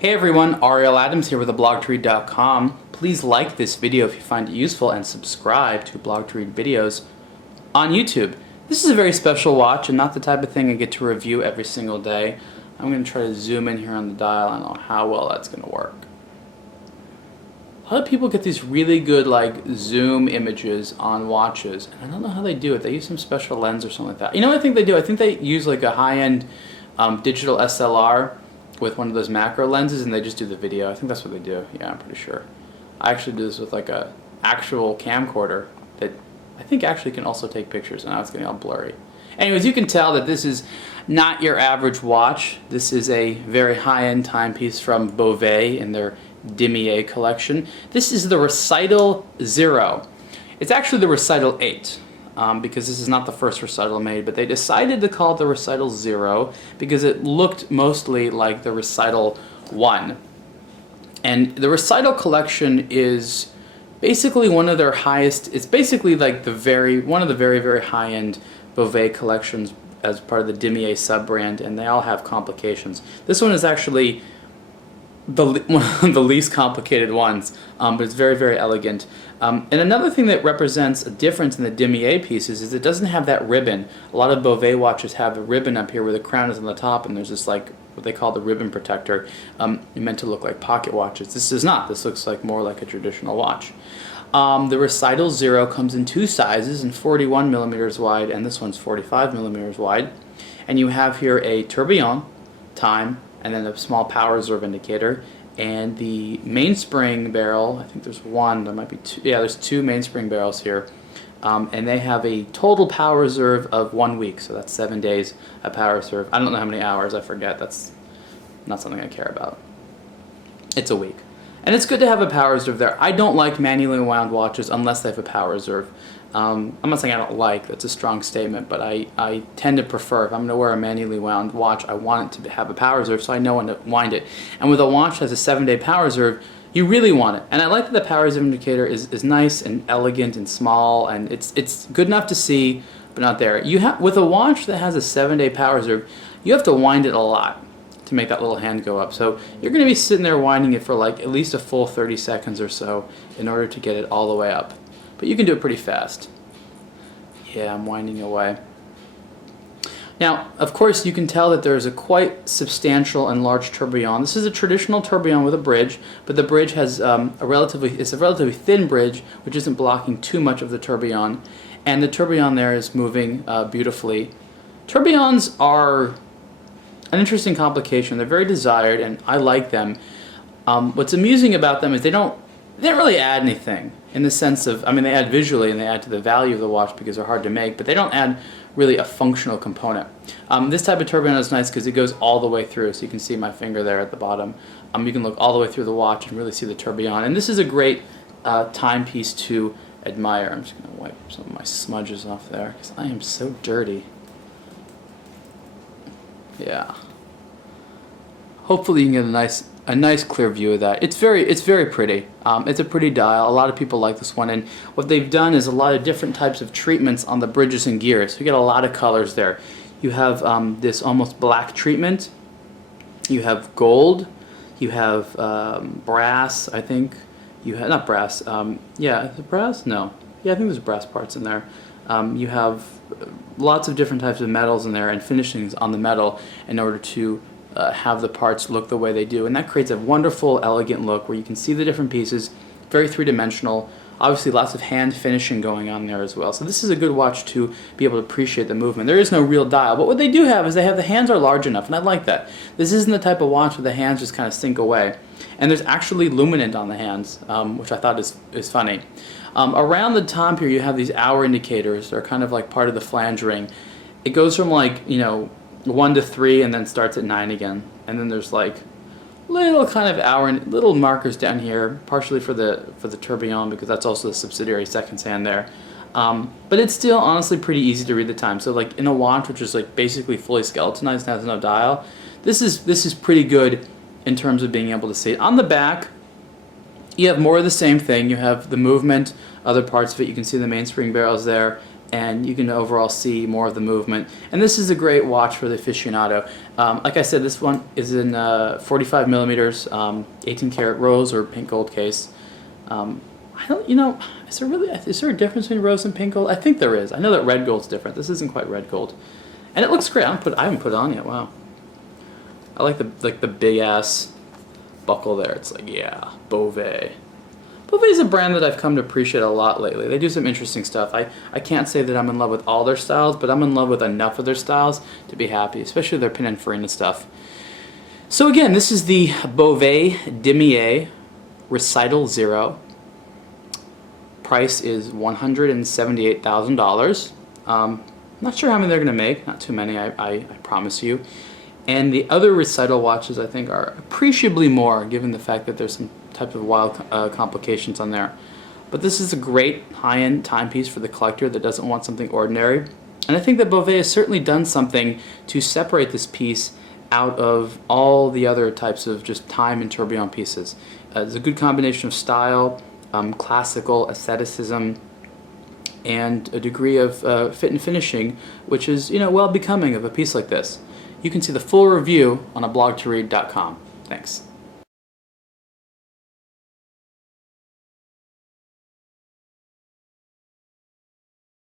Hey everyone, Ariel Adams here with blog2read.com. Please like this video if you find it useful and subscribe to Blog to Read videos on YouTube. This is a very special watch and not the type of thing I get to review every single day. I'm going to try to zoom in here on the dial. I don't know how well that's going to work. A lot of people get these really good zoom images on watches, and I don't know how they do it. They use some special lens or something like that. You know what I think they do? I think they use like a high-end digital SLR with one of those macro lenses, and they just do the video. I think that's what they do. Yeah, I'm pretty sure. I actually do this with like a actual camcorder that I think actually can also take pictures, and now it's getting all blurry. Anyways, you can tell that this is not your average watch. This is a very high-end timepiece from Bovet in their Dimier collection. This is the Recital 0. It's actually the Recital 8. Because this is not the first recital made, but they decided to call it the Recital 0 because it looked mostly like the Recital 1. And the Recital Collection is basically one of their highest, it's basically like one of the very, very high-end Bovet collections as part of the Dimier sub-brand, and they all have complications. This one is actually one of the least complicated ones, but it's very, very elegant. And another thing that represents a difference in the Dimier pieces is it doesn't have that ribbon. A lot of Bovet watches have a ribbon up here where the crown is on the top, and there's this what they call the ribbon protector. It's meant to look like pocket watches. This is not. This looks like more like a traditional watch. The Recital 0 comes in two sizes, and 41 millimeters wide, and this one's 45 millimeters wide. And you have here a tourbillon, time, and then a small power reserve indicator, and the mainspring barrel. I think there's one, there might be two. Yeah, there's two mainspring barrels here, and they have a total power reserve of 1 week, so that's 7 days of power reserve. I don't know how many hours, I forget. That's not something I care about. It's a week. And it's good to have a power reserve there. I don't like manually wound watches unless they have a power reserve. I'm not saying I don't like, that's a strong statement, but I tend to prefer, if I'm going to wear a manually wound watch, I want it to have a power reserve so I know when to wind it. And with a watch that has a 7-day power reserve, you really want it. And I like that the power reserve indicator is nice and elegant and small, and it's good enough to see, but not there. With a watch that has a 7-day power reserve, you have to wind it a lot to make that little hand go up. So you're going to be sitting there winding it for at least a full 30 seconds or so in order to get it all the way up. But you can do it pretty fast. Yeah, I'm winding away. Now, of course, you can tell that there's a quite substantial and large tourbillon. This is a traditional tourbillon with a bridge, but the bridge has it's a relatively thin bridge, which isn't blocking too much of the tourbillon. And the tourbillon there is moving beautifully. Tourbillons are an interesting complication. They're very desired, and I like them. What's amusing about them is they don't really add anything in the sense of, I mean, they add visually and they add to the value of the watch because they're hard to make, but they don't add really a functional component. This type of tourbillon is nice because it goes all the way through, so you can see my finger there at the bottom. You can look all the way through the watch and really see the tourbillon, and this is a great timepiece to admire. I'm just going to wipe some of my smudges off there because I am so dirty. Yeah. Hopefully you can get a nice clear view of that. It's very pretty. It's a pretty dial. A lot of people like this one, and what they've done is a lot of different types of treatments on the bridges and gears. So you get a lot of colors there. You have this almost black treatment. You have gold. You have brass, I think. You have not brass. Yeah, is it brass? No. Yeah, I think there's brass parts in there. You have lots of different types of metals in there and finishings on the metal in order to have the parts look the way they do, and that creates a wonderful, elegant look where you can see the different pieces, very three-dimensional. Obviously lots of hand finishing going on there as well. So this is a good watch to be able to appreciate the movement. There is no real dial, but what they do have is the hands are large enough, and I like that. This isn't the type of watch where the hands just kind of sink away. And there's actually luminant on the hands, which I thought is funny. Around the top here you have these hour indicators. They're kind of like part of the flange ring. It goes from 1 to 3 and then starts at 9 again. And then there's little kind of little markers down here, partially for the tourbillon because that's also the subsidiary seconds hand there. But it's still honestly pretty easy to read the time. So in a watch which is basically fully skeletonized and has no dial, this is pretty good in terms of being able to see it. On the back, you have more of the same thing. You have the movement, other parts of it. You can see the mainspring barrels there, and you can overall see more of the movement. And this is a great watch for the aficionado. Like I said, this one is in 45 millimeters, 18 karat rose or pink gold case. I don't, is there a difference between rose and pink gold? I think there is. I know that red gold's different. This isn't quite red gold, and it looks great. I haven't put it on yet. Wow. I like the big ass buckle there. It's like, yeah, Bovet. Bovet is a brand that I've come to appreciate a lot lately. They do some interesting stuff. I can't say that I'm in love with all their styles, but I'm in love with enough of their styles to be happy, especially their Pininfarina stuff. So again, this is the Bovet Dimier Recital 0. Price is $178,000. Not sure how many they're going to make. Not too many, I promise you. And the other Recital watches, I think, are appreciably more, given the fact that there's some type of wild complications on there. But this is a great high-end timepiece for the collector that doesn't want something ordinary. And I think that Bovet has certainly done something to separate this piece out of all the other types of just time and tourbillon pieces. It's a good combination of style, classical asceticism, and a degree of fit and finishing, which is well becoming of a piece like this. You can see the full review on blogtoread.com. Thanks.